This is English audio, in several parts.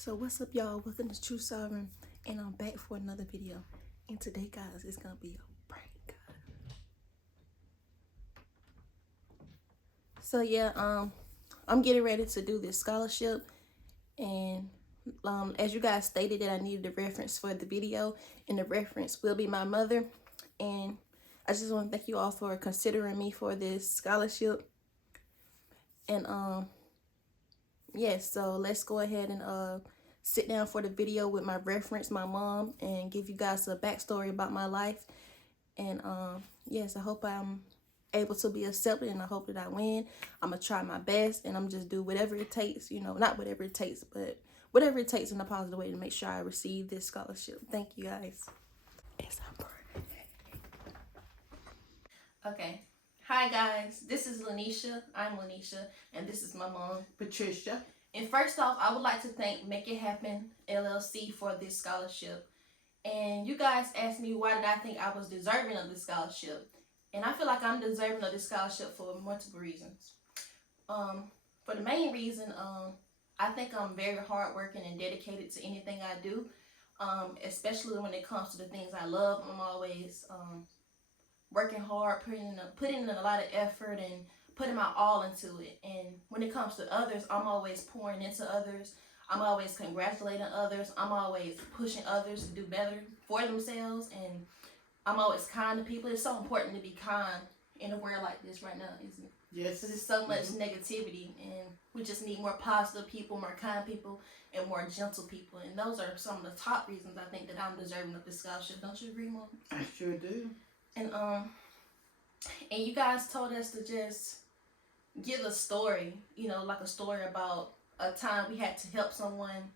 So what's up, y'all? Welcome to True Sovereign, and I'm back for another video. And today, guys, it's gonna be a prank. So yeah, I'm getting ready to do this scholarship, and as you guys stated that I needed a reference for the video, and the reference will be my mother. And I just want to thank you all for considering me for this scholarship. And yes, so let's go ahead and sit down for the video with my reference, my mom, and give you guys a backstory about my life. And yes, I hope I'm able to be accepted, and I hope that I win. I'm gonna try my best, and I'm just do whatever it takes, not whatever it takes, but whatever it takes in a positive way to make sure I receive this scholarship. Thank you, guys. Okay. Hi, guys. This is Lanisha. I'm Lanisha, and this is my mom, Patricia. And first off, I would like to thank Make It Happen LLC for this scholarship. And you guys asked me why did I think I was deserving of this scholarship. And I feel like I'm deserving of this scholarship for multiple reasons. For the main reason, I think I'm very hardworking and dedicated to anything I do. Especially when it comes to the things I love. I'm always working hard, putting in a lot of effort and putting my all into it. And when it comes to others, I'm always pouring into others. I'm always congratulating others. I'm always pushing others to do better for themselves. And I'm always kind to people. It's so important to be kind in a world like this right now, isn't it? Yes. Because there's so much negativity, and we just need more positive people, more kind people, and more gentle people. And those are some of the top reasons I think that I'm deserving of this scholarship. Don't you agree, Mom? I sure do. And you guys told us to just give a story, like a story about a time we had to help someone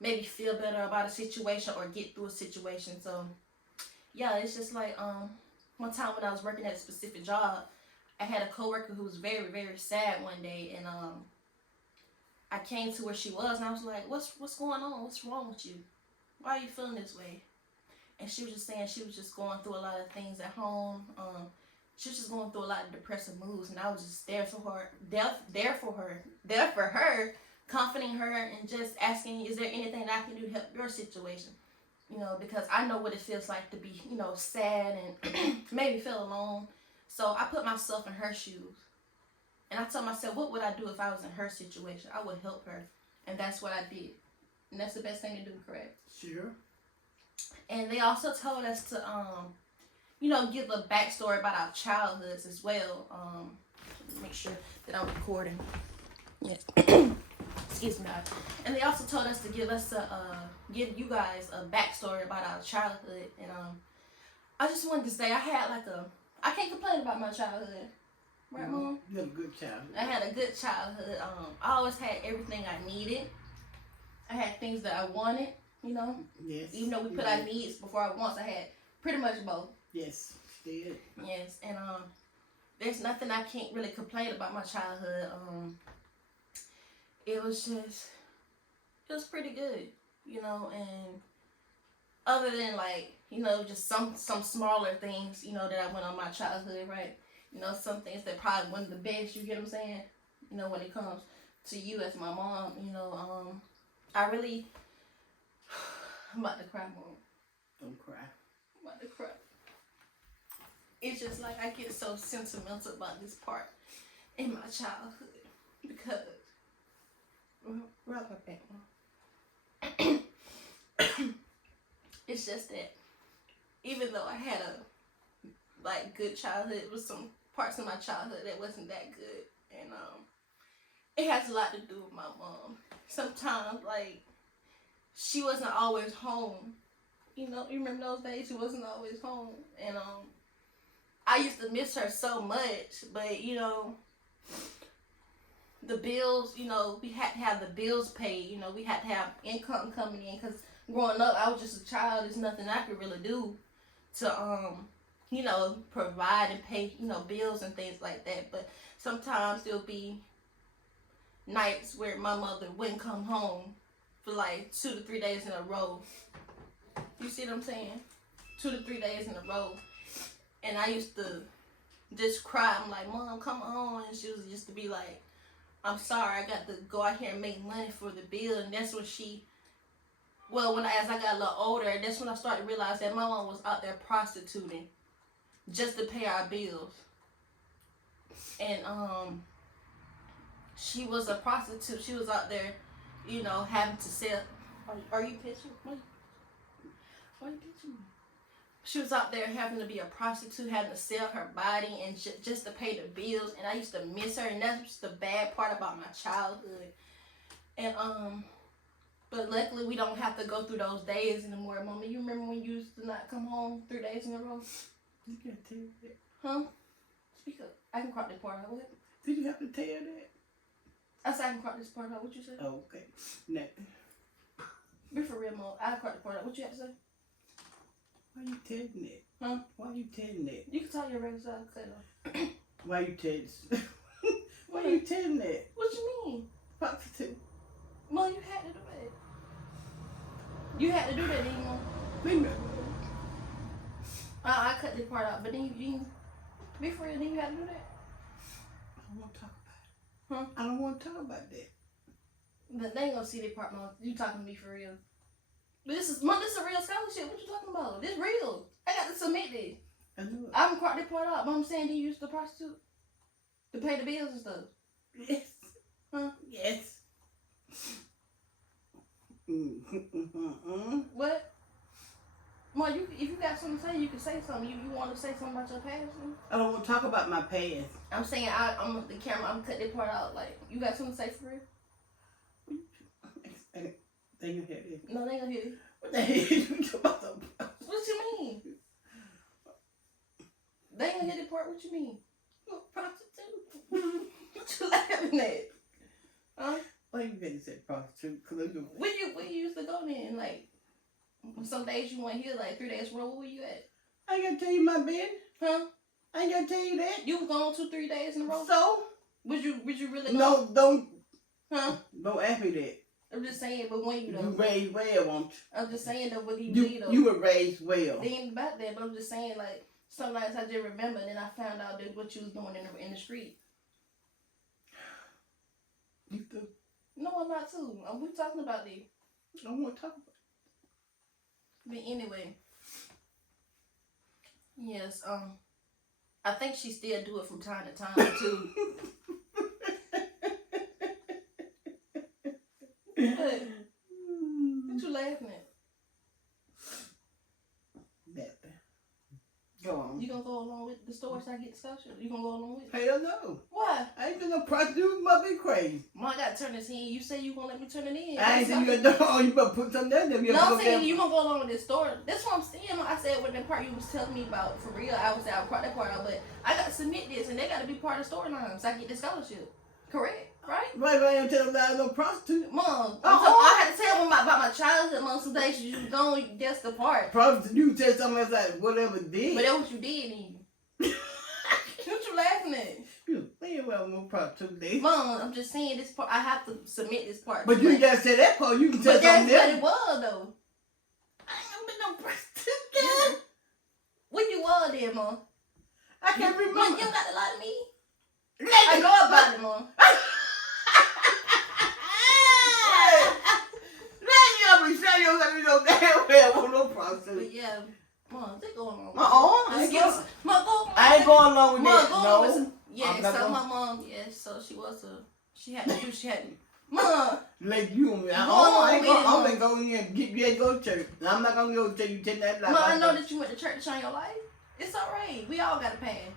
maybe feel better about a situation or get through a situation. So yeah, it's just like one time when I was working at a specific job, I had a coworker who was very, very sad one day, and I came to where she was, and I was like, what's going on? What's wrong with you? Why are you feeling this way? And she was just saying she was just going through a lot of things at home. She was just going through a lot of depressive moods, and I was just there for her, comforting her and just asking, is there anything that I can do to help your situation? Because I know what it feels like to be, sad and maybe feel alone. So I put myself in her shoes, and I told myself, what would I do if I was in her situation? I would help her, and that's what I did. And that's the best thing to do, correct? Sure. And they also told us to, give a backstory about our childhoods as well. Make sure that I'm recording. Yes. Excuse me, guys. And they also told us to give you guys a backstory about our childhood. And I just wanted to say I can't complain about my childhood. Right, Mom? You had a good childhood. I had a good childhood. I always had everything I needed. I had things that I wanted. Yes. Even though we put our needs before our wants, I had pretty much both. Yes, she did. Yes, and there's nothing I can't really complain about my childhood. It was pretty good, and other than just some smaller things, that I went on my childhood, right? Some things that probably wasn't the best, you get what I'm saying? When it comes to you as my mom, I really, I'm about to cry, Mom. Don't cry. I'm about to cry. It's just like I get so sentimental about this part in my childhood because rub my back, Mom. It's just that even though I had a good childhood, it was some parts of my childhood that wasn't that good, and it has a lot to do with my mom. Sometimes she wasn't always home. You remember those days she wasn't always home, and I used to miss her so much. But the bills, we had to have the bills paid. We had to have income coming in, because growing up I was just a child. There's nothing I could really do to provide and pay bills and things like that. But sometimes there'll be nights where my mother wouldn't come home for 2 to 3 days in a row. You see what I'm saying? 2 to 3 days in a row. And I used to just cry. I'm like, Mom, come on. And she was just to be like, I'm sorry, I got to go out here and make money for the bill. And that's when as I got a little older, that's when I started to realize that my mom was out there prostituting just to pay our bills. And she was a prostitute. She was out there, having to sell. Are you pitching? Why are you pitching? She was out there having to be a prostitute, having to sell her body and just to pay the bills. And I used to miss her, and that's the bad part about my childhood. And but luckily we don't have to go through those days anymore. Mama, you remember when you used to not come home 3 days in a row? You can't tell that. Huh? Speak up. I can crop this part out. What? Did you have to tell that? I said I can crop this part out. What you say? Oh, okay. Nothing. Be for real, Mom. I crop the part out. What you have to say? Why you telling that? Huh? Why you telling that? You can tell your regular side cut off. Why you telling? Why you telling that? What you mean? Prostitute. Mom, you had to do that. You had to do that, didn't you, Mom? Remember? I cut this part out, but then you be for real, then you had to do that. I don't want to talk about it. Huh? I don't want to talk about that. But they ain't gonna see that part, Mom. You talking to me for real. But this is a real scholarship. What you talking about? This real. I got to submit this. I know it. I'm crop that part out. Mom saying you used to prostitute to pay the bills and stuff. Yes. Huh? Yes. What? Mom, if you got something to say, you can say something. You want to say something about your past? I don't want to talk about my past. I'm saying I'm the camera. I'm cut that part out. Like, you got something to say for real? They can hear it. No, they ain't gonna hear you. What the hell you talking about? What you mean? They ain't gonna hear that part. What you mean? Prostitute. What you laughing at? Huh? Why you better say prostitute? Where you used to go then? Like, some days you weren't here, like 3 days in a row. Where you at? I ain't gotta tell you my bed. Huh? I ain't gotta tell you that. You was gone 2-3 days in a row. So? Would you really? No, don't. Huh? Don't ask me that. I'm just saying, but when you You though. raised well, won't you? I'm just saying though, what you did though. You were raised well. They ain't about that, but I'm just saying like some nights I just remember, and then I found out that what you was doing in the street. You do. No, I'm not too. We talking about this. I don't want to talk about it. But anyway, yes. I think she still do it from time to time too. What you laughing at? Nothing. Go on. You gonna go along with the story so I get the scholarship? You gonna go along with it? Hell no. Why? I ain't gonna prostitute. Must be crazy. Mom, I gotta turn this in. You say you gonna let me turn it in. I ain't saying you gonna do. Oh, you better put something down there. No, I'm saying you gonna go along with this story. That's what I'm saying. I said with the part you was telling me about for real. I would say I'll part that part out, but I gotta submit this, and they gotta be part of the storyline so I get the scholarship. Correct? Right? Right, I ain't telling them no prostitute. Mom, I had to tell them about my childhood. Mom, some days you was gone. That's the part. Prostitute, you tell something else like whatever did. But that's what you did, then. What you laughing at? You ain't well no prostitute did. Mom, I'm just saying this part. I have to submit this part. But you ain't gotta say that part. You can tell But that's something what else. it was, though. I ain't been no prostitute. When you was there, Mom? I can't remember. Mom, you don't got to lie to me. I Lady. know about it, Mom. Lady, you don't let me know damn well I want no prostitute. But yeah, Mom, they going on. I ain't going. Mom, go. I ain't going along with Mom, that. go on with No. some. Yeah, I'm not so going. my mom, so she had to do, Mom. Like you, I ain't going in and get you to go to church. I'm not gonna go to church. You take that life. Mom, I know that you went to church on your life. It's alright. We all got a pass.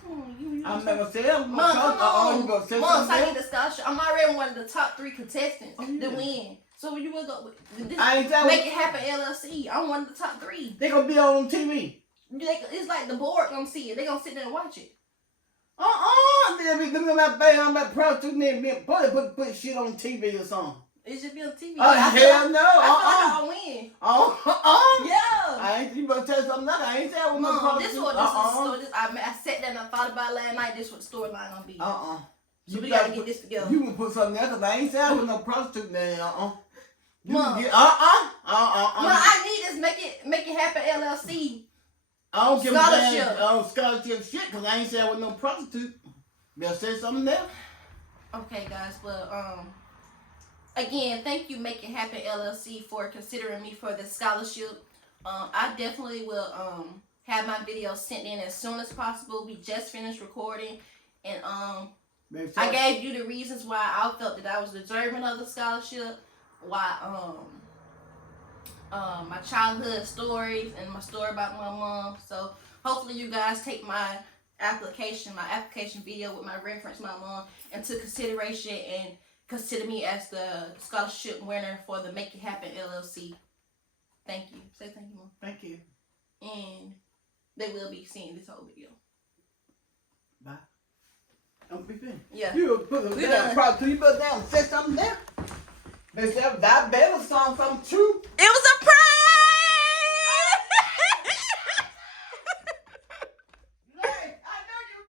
Come on, you I'm not gonna say that. Mom, come on. You gonna say Mom, so I something get the scholarship. I'm already one of the top 3 contestants Oh, to yeah. win. So you will go with this. I ain't saying Make It Happen LLC. I'm one of the top 3. they gonna be on TV. It's like the board gonna see it. They gonna sit there and watch it. They'll be looking at my face. I'm at prostitute and then put shit on TV or something. It should be on TV. Oh hell no! I feel like I'll win. Yeah. I ain't. You better tell something. I ain't saying with no Mom, prostitute. this is I sat there and I thought about it last night. This is what the storyline gonna be. So we gotta get this together. You can put something else. 'Cause I ain't saying with no prostitute now. Mom. Mom, I need this make it happen LLC. I don't give Scholarship. a damn scholarship shit because I ain't saying with no prostitute. Better say something else. Okay, guys, but again, thank you, Make It Happen LLC, for considering me for this scholarship. I definitely will have my video sent in as soon as possible. We just finished recording, and I gave you the reasons why I felt that I was deserving of the scholarship. Why my childhood stories and my story about my mom. So hopefully you guys take my application video with my reference, my mom, into consideration and consider me as the scholarship winner for the Make It Happen LLC. Thank you. Say thank you, Mom. Thank you. And they will be seeing this whole video. Bye. Don't be finished. Yeah. You put a damn prostitute, you put down and say something there. They said that better song something too.